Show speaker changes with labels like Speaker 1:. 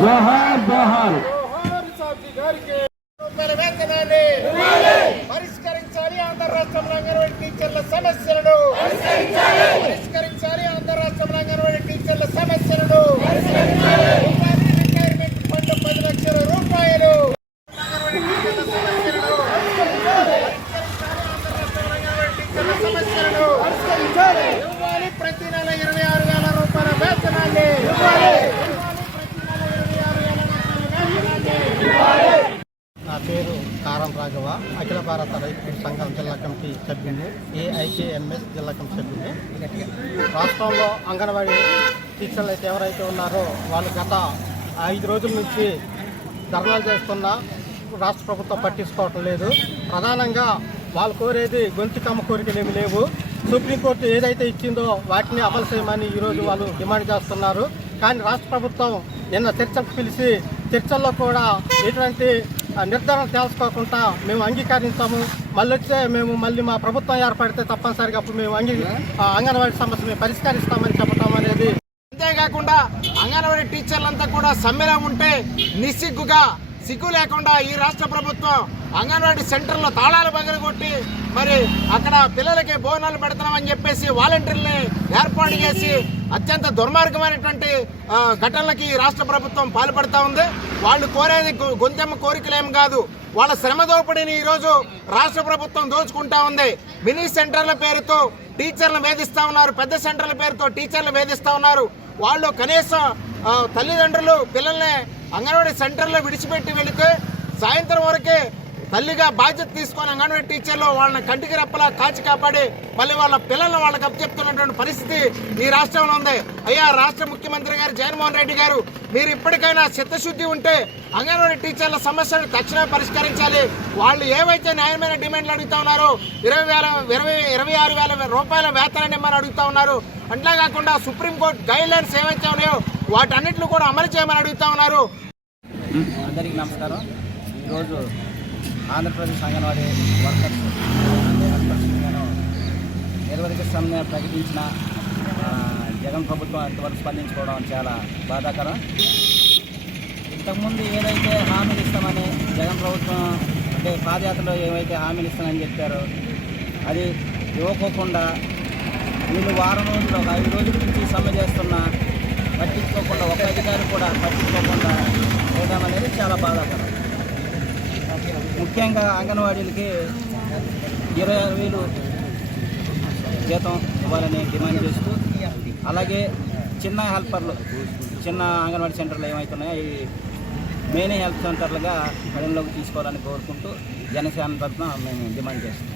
Speaker 1: జోహార్ జోహార్ పరిష్కరించాలి ఆంధ్ర రాష్ట్రంలో అంగన్వాడీ టీచర్ల సమస్యలను. పరిష్కరించాలి ఆంధ్ర రాష్ట్రంలో అంగన్వాడీ టీచర్ల సమస్యలను. రిటైర్మెంట్ పది లక్షల రూపాయలు. సమస్యలను.
Speaker 2: కారం రాఘవ అఖిల భారత రైతు సంఘం జిల్లా కమిటీ సభ్యుడిని ఏఐకేఎంఎస్ జిల్లా కమిటీ సభ్యుడిని రాష్ట్రంలో అంగన్వాడీ టీచర్లు అయితే ఎవరైతే ఉన్నారో వాళ్ళు గత ఐదు రోజుల నుంచి ధర్నాలు చేస్తున్నా రాష్ట్ర ప్రభుత్వం పట్టించుకోవటం లేదు. ప్రధానంగా వాళ్ళు కోరేది గొంతుకమ్మ కోరికలు ఏమి లేవు. సుప్రీంకోర్టు ఏదైతే ఇచ్చిందో వాటిని అమలు చేయమని ఈరోజు వాళ్ళు డిమాండ్ చేస్తున్నారు. కానీ రాష్ట్ర ప్రభుత్వం నిన్న చర్చకు పిలిచి చర్చల్లో కూడా ఎటువంటి నిర్ధారణ తెలుసుకోకుండా మేము అంగీకరించాము. మళ్ళీ వచ్చే మేము మళ్ళీ మా ప్రభుత్వం ఏర్పడితే తప్పనిసరిగా అప్పుడు మేము అంగీ అంగన్వాడీ సమస్య మేము పరిష్కరిస్తామని చెప్పడం అనేది.
Speaker 1: అంతేకాకుండా అంగన్వాడీ టీచర్లంతా కూడా సమ్మెలో ఉంటే నిస్సిగ్గుగా సిగ్గు లేకుండా ఈ రాష్ట్ర ప్రభుత్వం అంగన్వాడీ సెంటర్లో తాళాలు పగలగొట్టి మరి అక్కడ పిల్లలకి బోనాలు పెడతామని చెప్పేసి వాలంటీర్ని ఏర్పాటు చేసి అత్యంత దుర్మార్గమైనటువంటి ఘటనలకి రాష్ట్ర ప్రభుత్వం పాల్పడతా ఉంది. వాళ్ళు కోరేది గొంతెమ్మ కోరికలేం కాదు. వాళ్ళ శ్రమ దోపిడీని ఈరోజు రాష్ట్ర ప్రభుత్వం దోచుకుంటా ఉంది. మినీ సెంటర్ల పేరుతో టీచర్లు వేధిస్తూ ఉన్నారు. పెద్ద సెంటర్ల పేరుతో టీచర్లు వేధిస్తూ ఉన్నారు. వాళ్ళు కనీసం తల్లిదండ్రులు పిల్లల్ని అంగన్వాడీ సెంటర్లో విడిచిపెట్టి వెళితే సాయంత్రం వరకే తల్లిగా బాధ్యత తీసుకొని అంగన్వాడీ టీచర్లు వాళ్ళని కంటికి రెప్పలా కాచి కాపాడి మళ్ళీ వాళ్ళ పిల్లలను వాళ్ళకి అప్పచెప్తున్నటువంటి పరిస్థితి ఈ రాష్ట్రంలో ఉంది. అయ్యా రాష్ట్ర ముఖ్యమంత్రి గారు జగన్మోహన్ రెడ్డి గారు మీరు ఇప్పటికైనా చిత్తశుద్ధి ఉంటే అంగన్వాడీ టీచర్ల సమస్యను తక్షణమే పరిష్కరించాలి. వాళ్ళు ఏవైతే న్యాయమైన డిమాండ్లు అడుగుతా ఉన్నారో ఇరవై వేల ఇరవై ఇరవై ఆరు వేల రూపాయల వేతనాన్ని ఇమ్మని అడుగుతా ఉన్నారు. అట్లా కాకుండా సుప్రీంకోర్టు గైడ్ లైన్స్ ఏవైతే ఉన్నాయో వాటన్నిటిని కూడా అమలు చేయమని అడుగుతా ఉన్నారు.
Speaker 3: అందరికీ నమస్కారం. ఈరోజు ఆంధ్రప్రదేశ్ అంగన్వాడీ వర్కర్స్ వర్కర్స్ నేను నిర్వహిస్తామని ప్రకటించిన జగన్ ప్రభుత్వం ఇంతవరకు స్పందించుకోవడం చాలా బాధాకరం. ఇంతకుముందు ఏదైతే హామీలు ఇస్తామని జగన్ ప్రభుత్వం అంటే పాదయాత్రలో ఏవైతే హామీలు ఇస్తామని చెప్పారో అది ఇవ్వకోకుండా వీళ్ళు వారం రోజులు ఒక ఐదు రోజుల నుంచి సమ్మె చేస్తున్నా పట్టించుకోకుండా ఒక అధికారి కూడా పట్టించుకోకుండా చేయడం అనేది చాలా బాధాకరం. ముఖ్యంగా అంగన్వాడీలకి ఇరవై ఆరు వేలు జీతం ఇవ్వాలని డిమాండ్ చేస్తూ అలాగే చిన్న హెల్పర్లు చిన్న అంగన్వాడీ సెంటర్లు ఏమవుతున్నాయో ఈ మెయిన్ హెల్త్ సెంటర్లుగా పరిగణలోకి తీసుకోవాలని కోరుకుంటూ జనసేన తరఫున మేము డిమాండ్ చేస్తాం